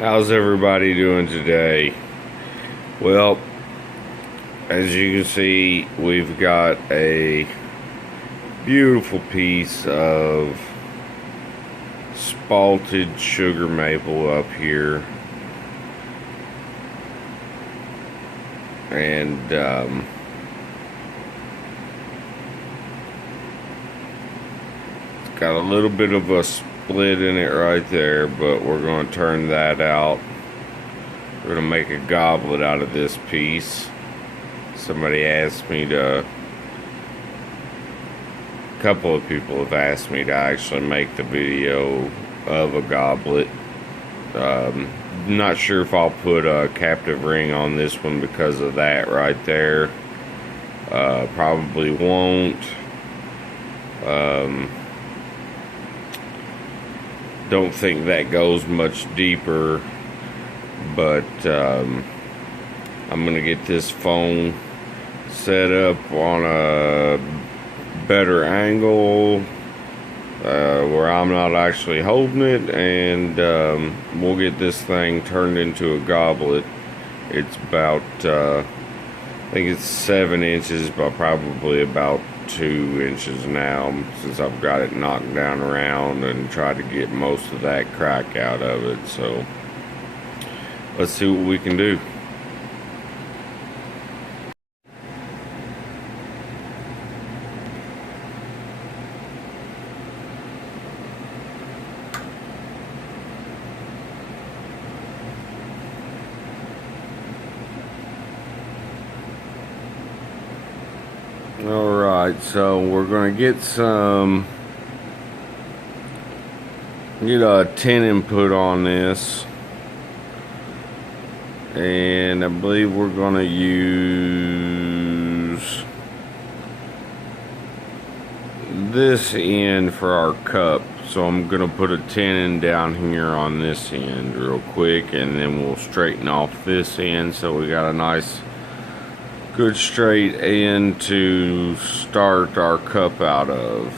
How's everybody doing today? Well, as you can see, we've got a beautiful piece of spalted sugar maple up here, and it's got a little bit of a split in it right there, but we're going to turn that out. We're going to make a goblet out of this piece. Somebody asked me to, a couple of people have asked me to actually make the video of a goblet. Not sure if I'll put a captive ring on this one because of that right there. Probably won't. Don't think that goes much deeper, but I'm gonna get this phone set up on a better angle where I'm not actually holding it, and we'll get this thing turned into a goblet. It's about I think it's 7 inches by probably about 2 inches now, since I've got it knocked down around and tried to get most of that crack out of it. So let's see what we can do. Alright, so we're going to get a 10 input on this, and I believe we're going to use this end for our cup. So I'm going to put a 10 in down here on this end real quick, and then we'll straighten off this end so we got a nice good straight end to start our cup out of.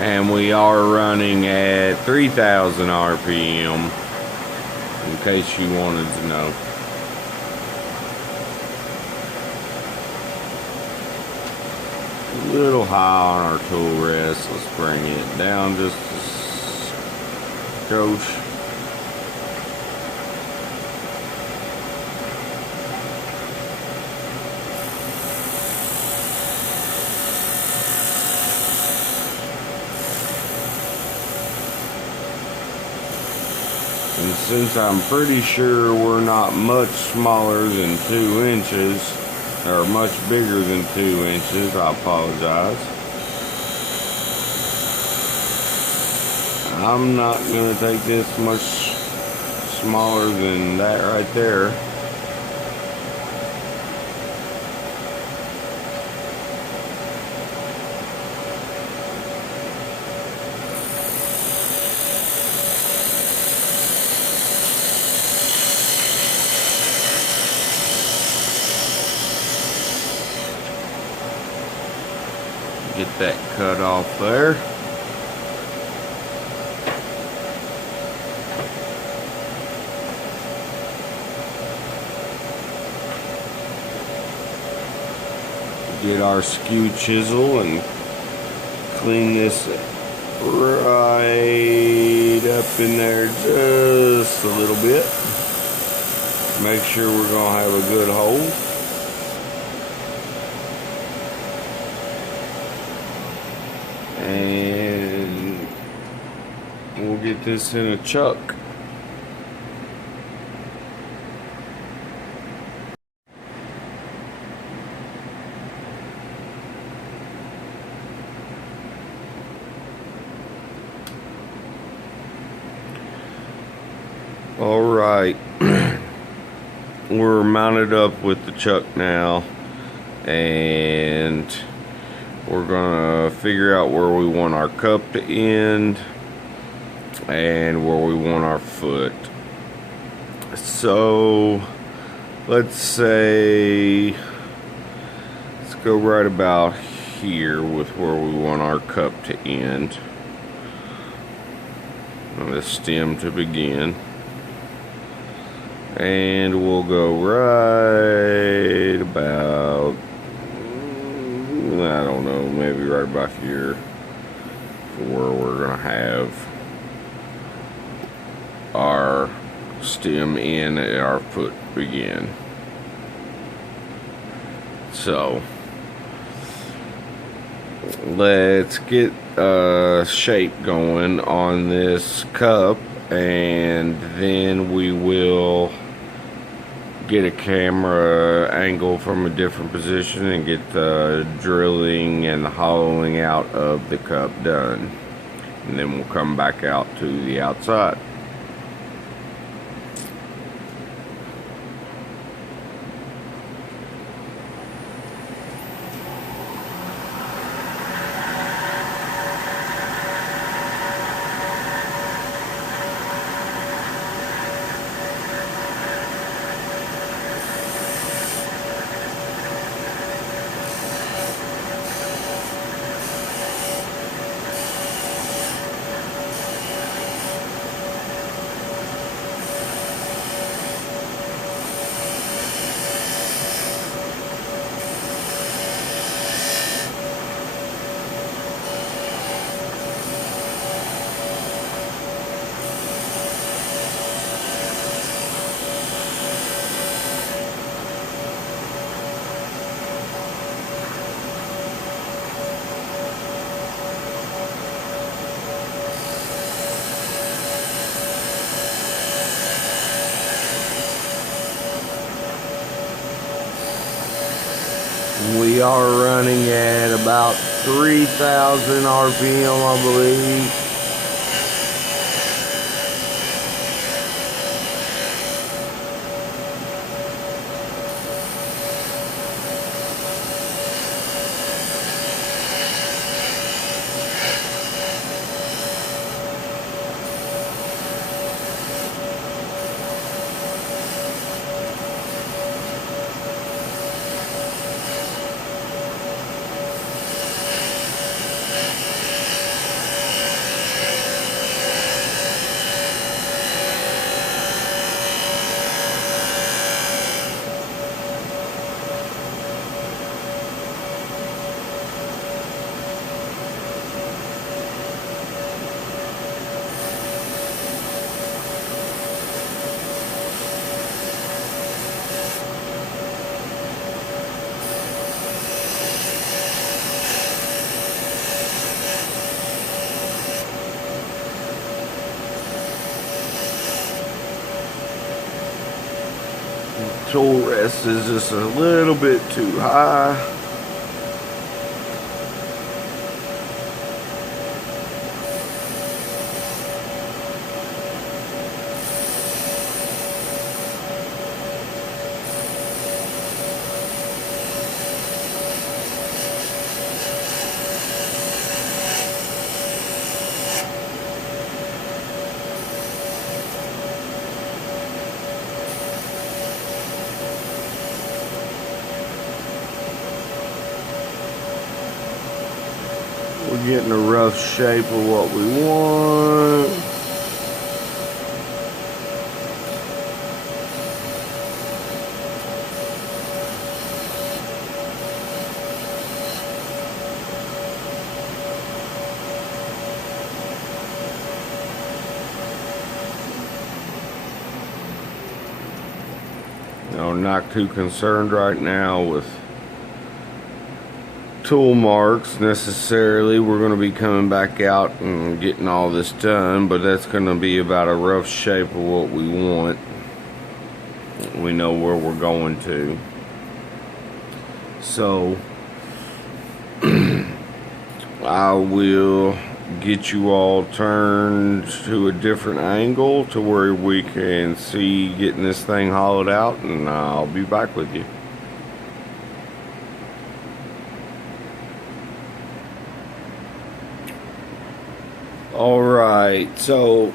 And we are running at 3,000 RPM, in case you wanted to know. A little high on our tool rest. Let's bring it down just a skosh. And since I'm pretty sure we're not much smaller than 2 inches, or much bigger than 2 inches, I apologize. I'm not going to take this much smaller than that right there. Get that cut off there. Get our skew chisel and clean this right up in there just a little bit. Make sure we're going to have a good hold. And we'll get this in a chuck. All right, we're mounted up with the chuck now, and we're gonna figure out where we want our cup to end and where we want our foot. So let's say, let's go right about here with where we want our cup to end. And the stem to begin. And we'll go right about, I don't know, maybe right about here for where we're going to have our stem in and our foot begin. So let's get a shape going on this cup, and then we will get a camera angle from a different position and get the drilling and the hollowing out of the cup done, and then we'll come back out to the outside. We are running at about 3,000 RPM, I believe. Tool rest is just a little bit too high. We're getting a rough shape of what we want. I'm not too concerned right now with tool marks necessarily. We're going to be coming back out and getting all this done, but that's going to be about a rough shape of what we want. We know where we're going to. So I will get you all turned to a different angle to where we can see getting this thing hollowed out, and I'll be back with you. Alright, so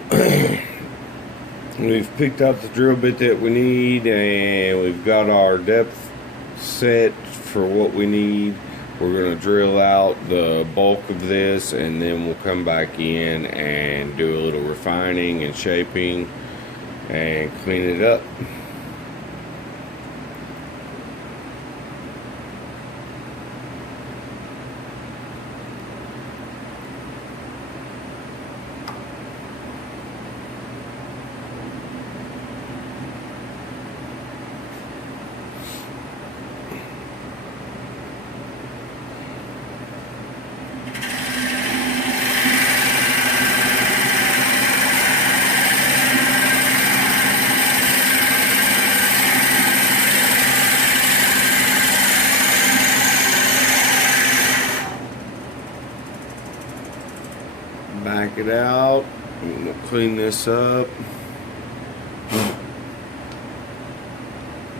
We've picked out the drill bit that we need, and we've got our depth set for what we need. We're going to drill out the bulk of this, and then we'll come back in and do a little refining and shaping and clean it up. Back it out. I'm gonna clean this up.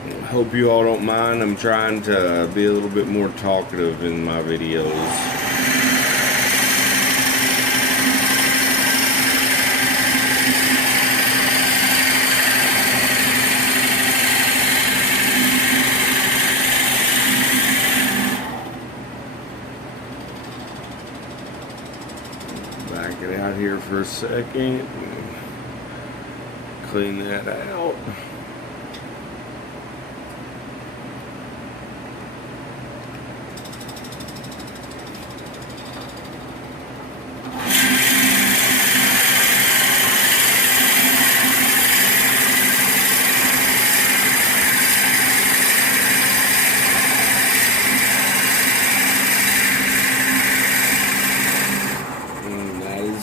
I hope you all don't mind. I'm trying to be a little bit more talkative in my videos. Back it out here for a second. Clean that out.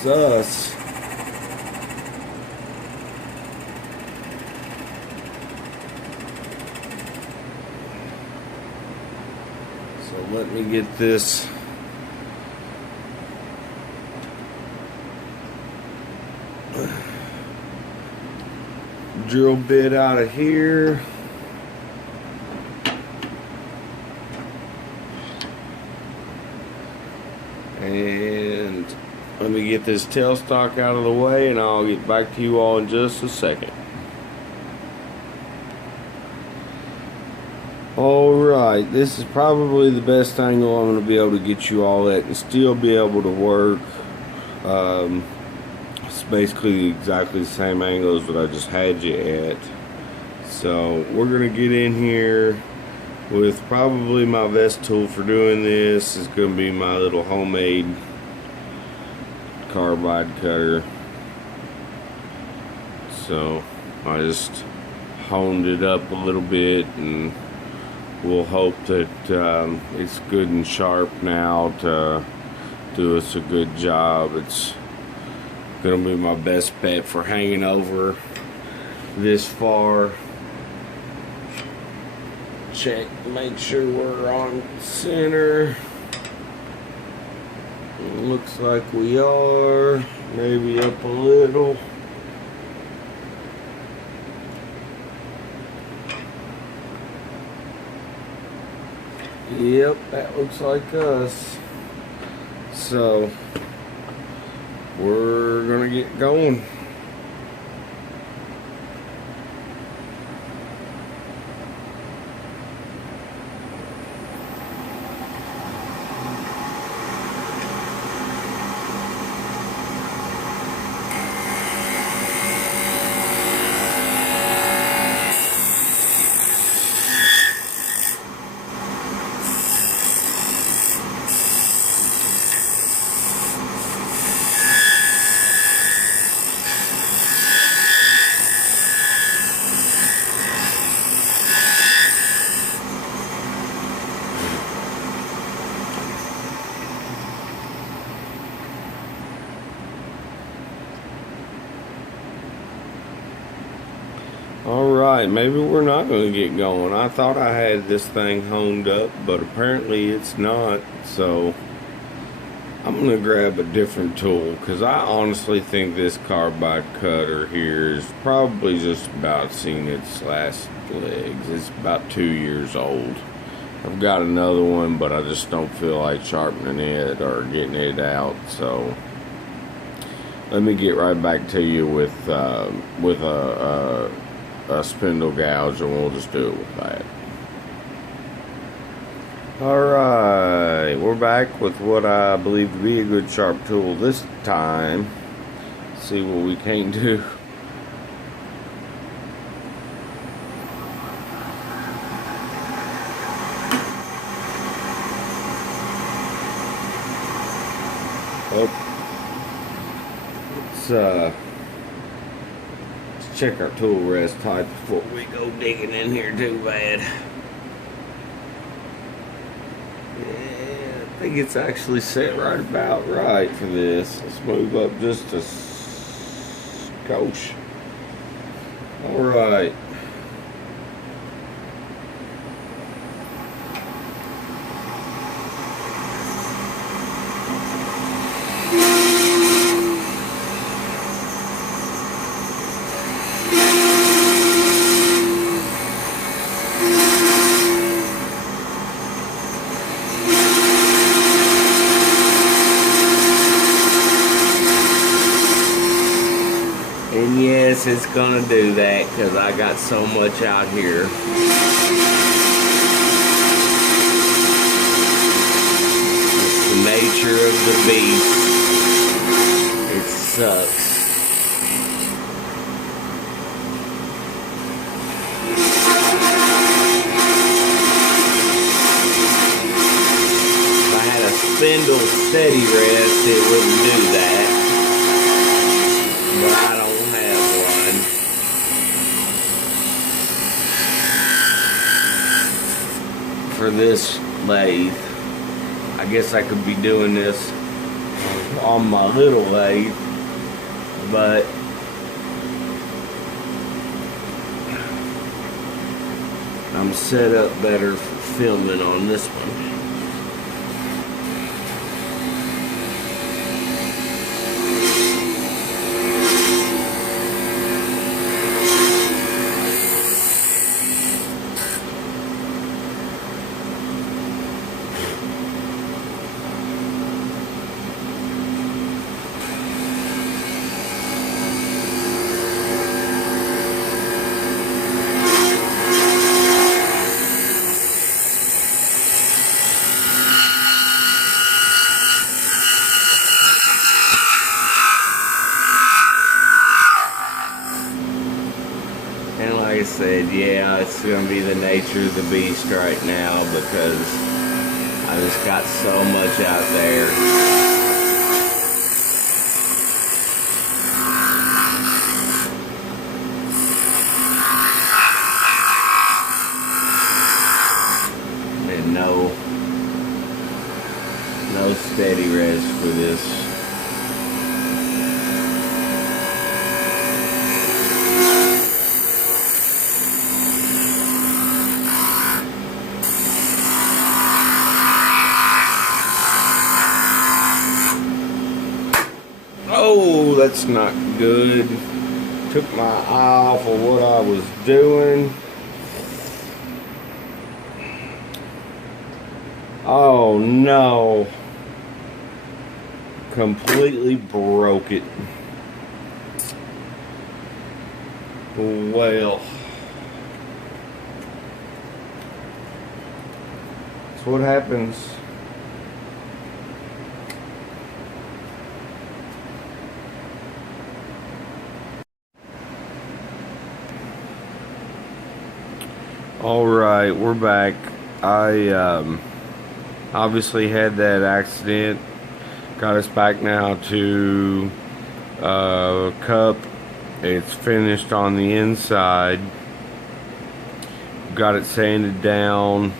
Us. So let me get this drill bit out of here. And let me get this tailstock out of the way, and I'll get back to you all in just a second. Alright, this is probably the best angle I'm going to be able to get you all at and still be able to work. It's basically exactly the same angle as what I just had you at. So we're going to get in here with probably my best tool for doing this. Is going to be my little homemade carbide cutter. So I just honed it up a little bit, and we'll hope that it's good and sharp now to do us a good job. It's gonna be my best bet for hanging over this far. Check, make sure we're on center. Looks like we are. Maybe up a little. Yep, that looks like us. So we're gonna get going. Alright, maybe we're not going to get going. I thought I had this thing honed up, but apparently it's not. So I'm going to grab a different tool, because I honestly think this carbide cutter here is probably just about seen its last legs. It's about 2 years old. I've got another one, but I just don't feel like sharpening it or getting it out. So let me get right back to you with a spindle gouge, and we'll just do it with that. Alright, we're back with what I believe to be a good sharp tool this time. See what we can't do. Oh, let's check our tool rest type before we go digging in here too bad. I think it's actually set right about right for this. Let's move up just a skosh. Alright. And yes, it's gonna do that because I got so much out here. It's the nature of the beast. It sucks. If I had a spindle steady rest, it wouldn't do that. But I don't have one. For this lathe, I guess I could be doing this on my little lathe, but I'm set up better for filming on this one. And like I said, yeah, it's going to be the nature of the beast right now because I just got so much out there. And no steady rest for this. Oh, that's not good. Took my eye off of what I was doing. Oh no. Completely broke it. Well. That's what happens. Alright, we're back. I obviously had that accident. Got us back now to cup. It's finished on the inside. Got it sanded down.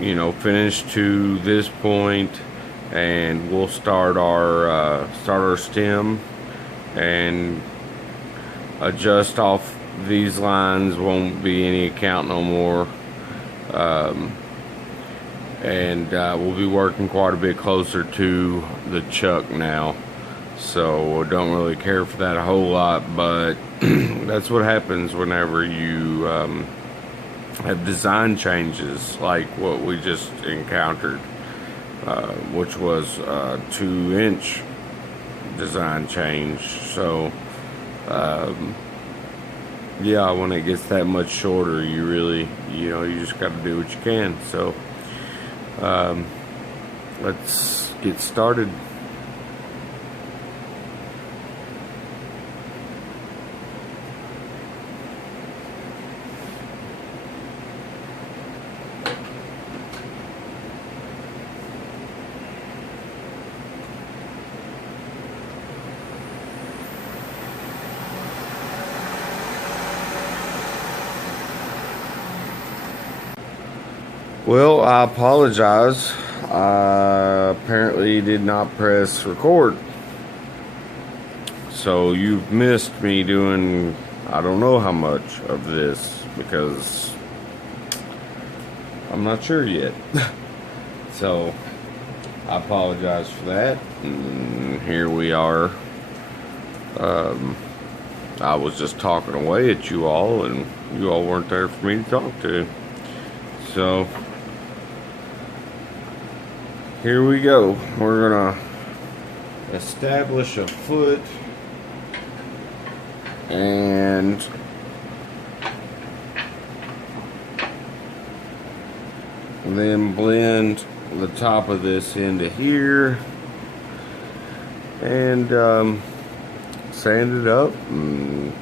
You know, finished to this point, and we'll start our stem and adjust off these lines. Won't be any account no more, and we'll be working quite a bit closer to the chuck now, so don't really care for that a whole lot, but that's what happens whenever you have design changes like what we just encountered, which was a 2-inch design change. So yeah, when it gets that much shorter, you really, you just got to do what you can. So let's get started. Well, I apologize. I apparently did not press record. So you've missed me doing I don't know how much of this because I'm not sure yet. So I apologize for that. And here we are. I was just talking away at you all, and you all weren't there for me to talk to. So here we go. We're gonna establish a foot and then blend the top of this into here and sand it up and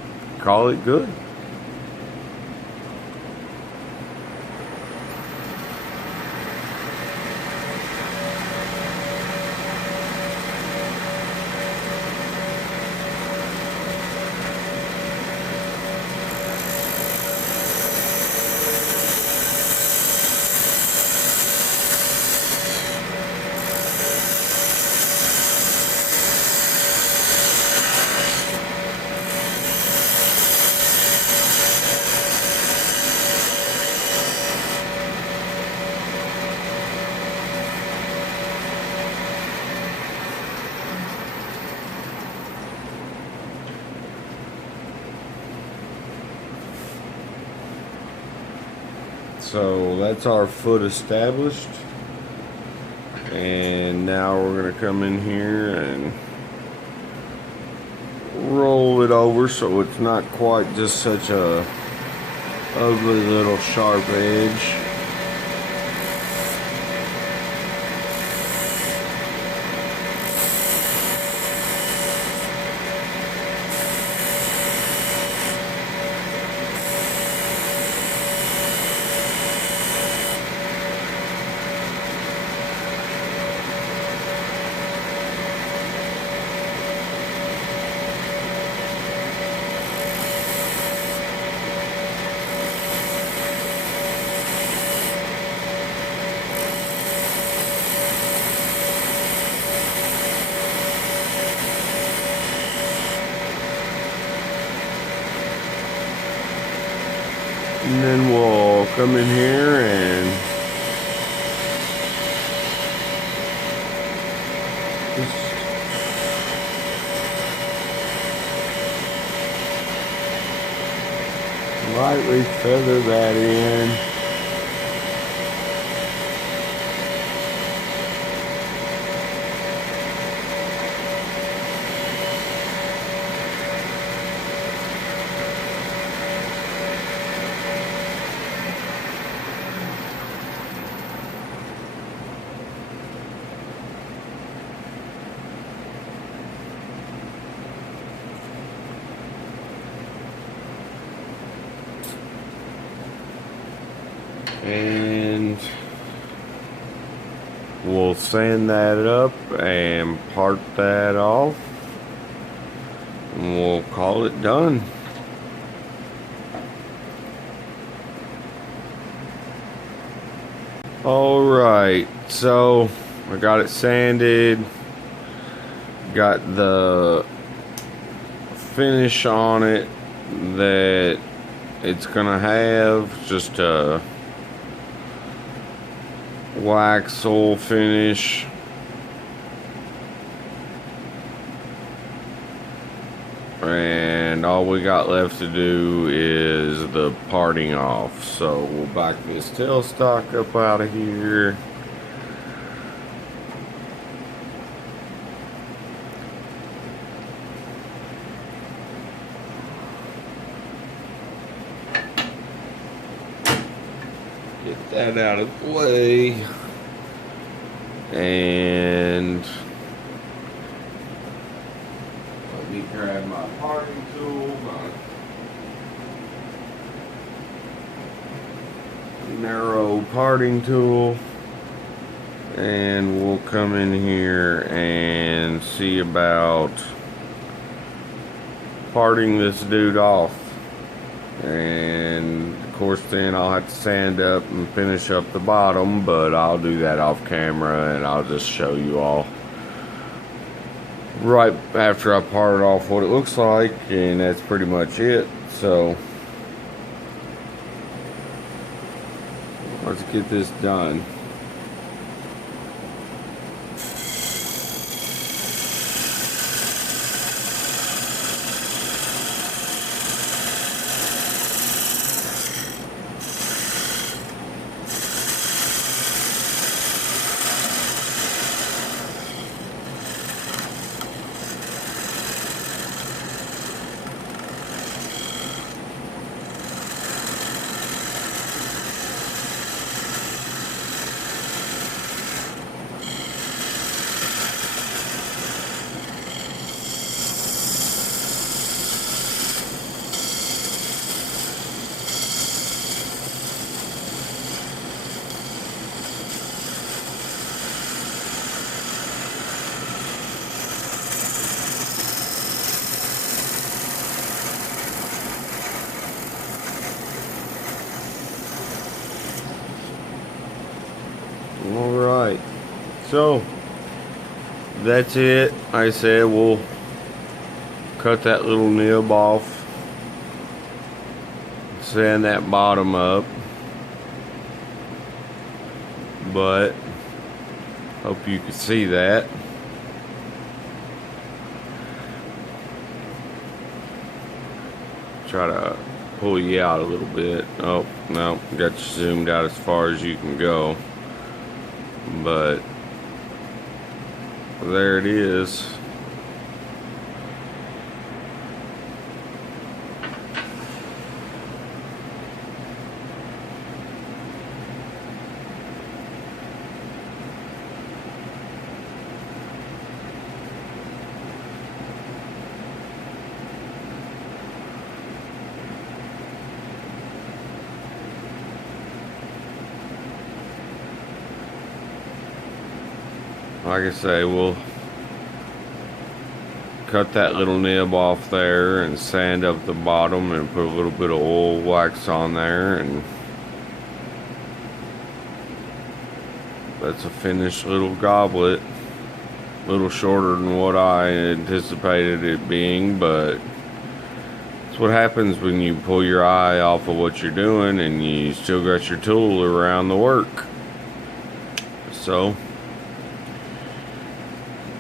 call it good. So that's our foot established, and now we're going to come in here and roll it over so it's not quite just such a ugly little sharp edge. And then we'll come in here and just lightly feather that in. And we'll sand that up and part that off, and we'll call it done. Alright, so I got it sanded, got the finish on it that it's gonna have, just a wax oil finish. And all we got left to do is the parting off. So we'll back this tailstock up out of here. Get that out of the way. And let me grab my parting tool, my narrow parting tool, and we'll come in here and see about parting this dude off. And of course then I'll have to sand up and finish up the bottom, but I'll do that off camera and I'll just show you all right after I part it off what it looks like, and that's pretty much it. So let's get this done. Alright, so that's it. Like I said, we'll cut that little nib off, sand that bottom up, but hope you can see that. Try to pull you out a little bit. Oh no, got you zoomed out as far as you can go. But there it is. Like I say, we'll cut that little nib off there and sand up the bottom and put a little bit of oil wax on there, and that's a finished little goblet. A little shorter than what I anticipated it being, but that's what happens when you pull your eye off of what you're doing and you still got your tool around the work. So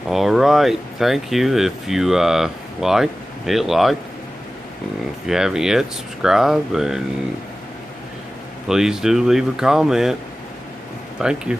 alright, thank you. If you like, hit like. If you haven't yet, subscribe, and please do leave a comment. Thank you.